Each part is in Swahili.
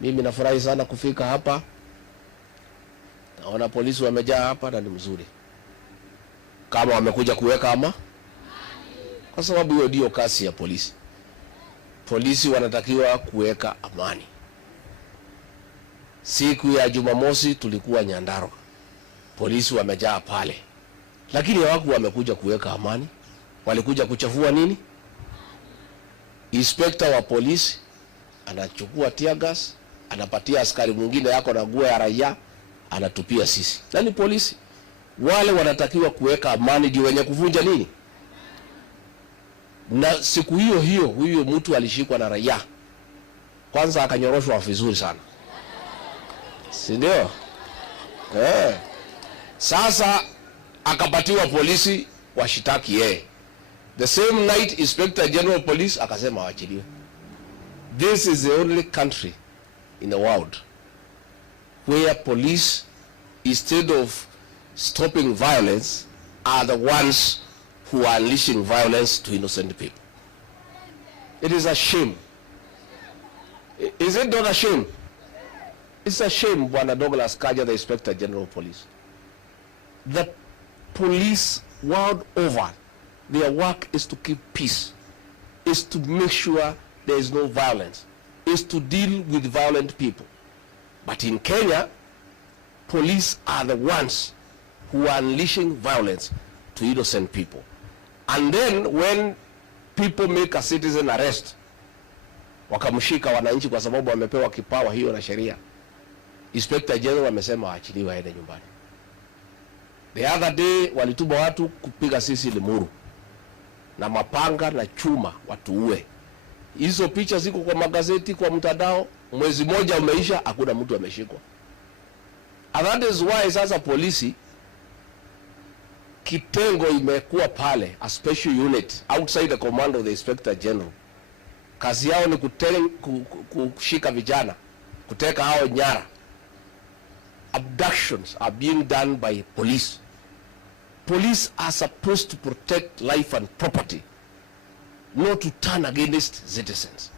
Mimi nafurahi sana kufika hapa. Naona polisi wamejaa hapa na ni mzuri. Kama wamekuja kuweka ama? Kwa sababu hiyo ndio kazi ya polisi. Polisi wanatakiwa kuweka amani. Siku ya Jumamosi tulikuwa Nyandarua. Polisi wamejaa pale. Lakini hawaku wamekuja kuweka amani. Walikuja kuchafua nini? Inspector wa polisi anachukua tear gas, anapatia askari mwingine yako na nguo ya raia, anatupia sisi. Nani polisi? Wale wanatakiwa kuweka amani ndio wenye kuvunja nini? Na siku hiyo huyo mtu alishikwa na raia. Kwanza akanyoroshwa vizuri sana. Si ndio? Sasa akapatiwa polisi washitaki yeye. The same night Inspector General Police akasema waachiliwe. This is the only country in the world where police, instead of stopping violence, are the ones who are unleashing violence to innocent people. It is a shame. Is it not a shame? It's a shame, Bwana Douglas Kanja, the Inspector General of Police. The police world over, their work is to keep peace, is to make sure there is no violence, is to deal with violent people. But in Kenya, police are the ones who are unleashing violence to innocent people. And then when people make a citizen arrest, wakamshika wananchi kwa sababu wamepewa kipawa hiyo na sheria, Inspector General amesema waachiliwe aende nyumbani. The other day walituma watu kupiga sisi Limuru na mapanga na chuma watuue. Hizo picha ziko kwa magazeti, kwa mtandao. Mwezi moja umeisha, hakuna mtu ameshikwa. And that is why sasa polisi kitengo imekuwa pale, a special unit outside the command of the Inspector General. Kazi yao ni kushika vijana, kuteka hao nyara. Abductions are being done by police. Police are supposed to protect life and property, not to turn against citizens.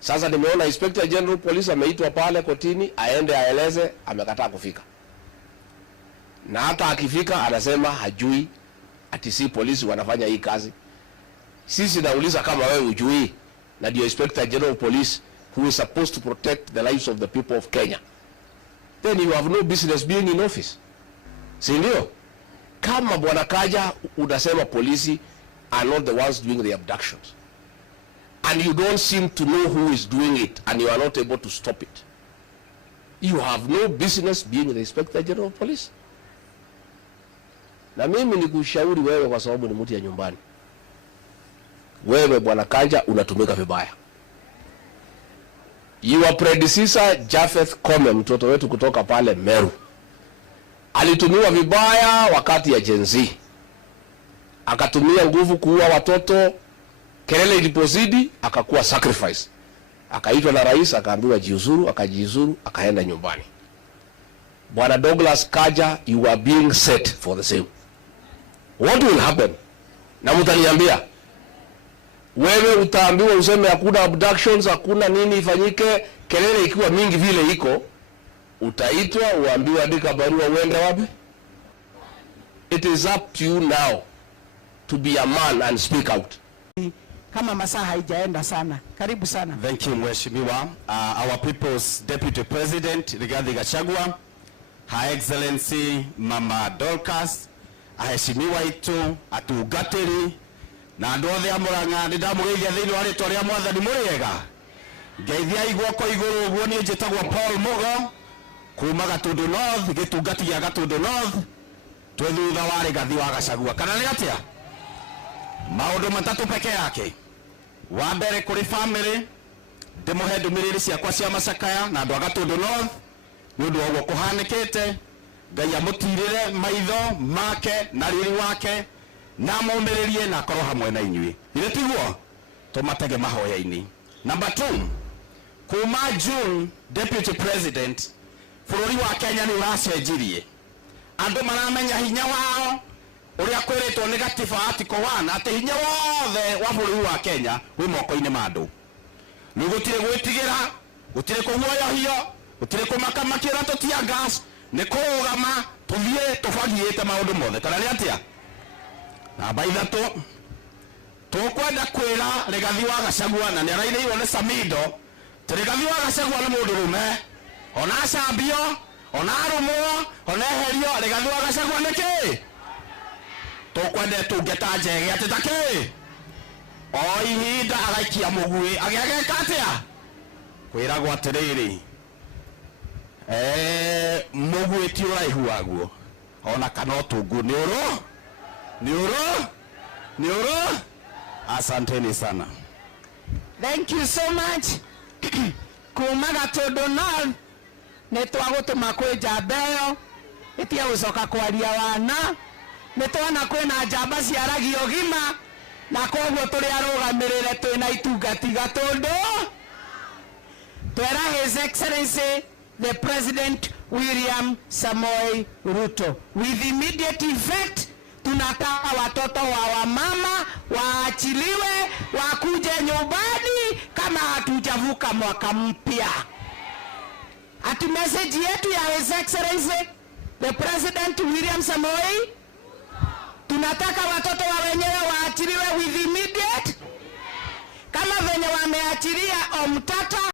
Sasa nimeona Inspector General Police ameitwa pale kotini aende aeleze, amekataa kufika. Na hata akifika anasema hajui ati si polisi wanafanya hii kazi. Sisi nauliza kama wewe hujui na ndio Inspector General Police who is supposed to protect the lives of the people of Kenya, then you have no business being in office. Si ndio? Kama Bwana Kanja unasema polisi are not the ones doing the abductions, and you don't seem to know who is doing it, and you are not able to stop it, you have no business being the Inspector General of Police. Na mimi nikushauri wewe, kwa sababu ni mtu ya nyumbani, wewe Bwana Kanja unatumika vibaya. Your predecessor Japheth Kome, mtoto wetu kutoka pale Meru, alitumiwa vibaya wakati ya Gen Z. Akatumia nguvu kuua watoto, kelele ilipozidi akakuwa sacrifice. Akaitwa na rais, akaambiwa jiuzuru, akajiuzuru, akaenda nyumbani. Bwana Douglas Kanja, you are being set for the same. What will happen? Na mtaniambia. Wewe utaambiwa useme hakuna abductions, hakuna nini ifanyike, kelele ikiwa mingi vile iko, utaitwa uambiwa andika barua uende wapi? It is up to you now to be a man and speak out. Kama masaa haijaenda sana. Karibu sana. Thank you Mheshimiwa. Our People's Deputy President Rigathi Gachagua, Her Excellency Mama Dorcas, aheshimiwa itu atugatiri na andu othe amuranga ndamugeithia thiini wa ritwa ria mwathani muriega. Ngeithia igwoko iguru uguo ni njitagwo Paul Mugo kuma Gatundu North, gitungati gia Gatundu North, twe thutha wa Rigathi wa Gachagua. Kana ni atia? Maundu matatu peke yake. Wa mbere kuri family, ndimuhe ndumiriri ciakwa cia macakaya na andu a Gatundu North ni undu wa uguo kuhanikite. Ngai amutirire maitho make na riri wake na mumiririe na korwo hamwe na inyui. Ile tiguo tumatege mahoya-ini. Number 2, kuma June Deputy President, bururi wa Kenya ni uracenjirie. Andu maramenya hinya wao uria kwiritwo ni gatiba article 1 ati hinya wothe wa bururi wa Kenya wi moko-ini ma andu. Ni gutire gwitigira gutire kuguoyohio, gutire kumakamakira tutia gas, ni kurugama tuthie tubagiite maundu mothe kana ni atia. Namba 3 tukwenda kwira Rigathi wa Gachagua na ni araithirwo ni Samido, Rigathi wa Gachagua ni mundu rume, ona acambio, ona arumwo, ona eherio, Rigathi wa Gachagua niki tukwende tungeta njege atitaki o ihinda agaikia mugui agiageka atia kwiragwo atiriri mugui ti uraihu waguo ona kana utungu ni uro. Asanteni sana. Thank you so much. Kuma Gatundu North nitwagutuma kwi Njambeyo itia gucoka kwaria wana nitwana kwina njamba ciaragio gima na koguo turi arugamirire twina itungati Gatundu. Twera His Excellency the President William Samoei Ruto, with immediate effect tunataka watoto wa wamama waachiliwe wakuje nyumbani kama hatujavuka mwaka mpya. Ati message yetu ya His Excellency the President William Samoei, tunataka watoto wa wenyewe waachiliwe with immediate kama venye wameachilia Omtata.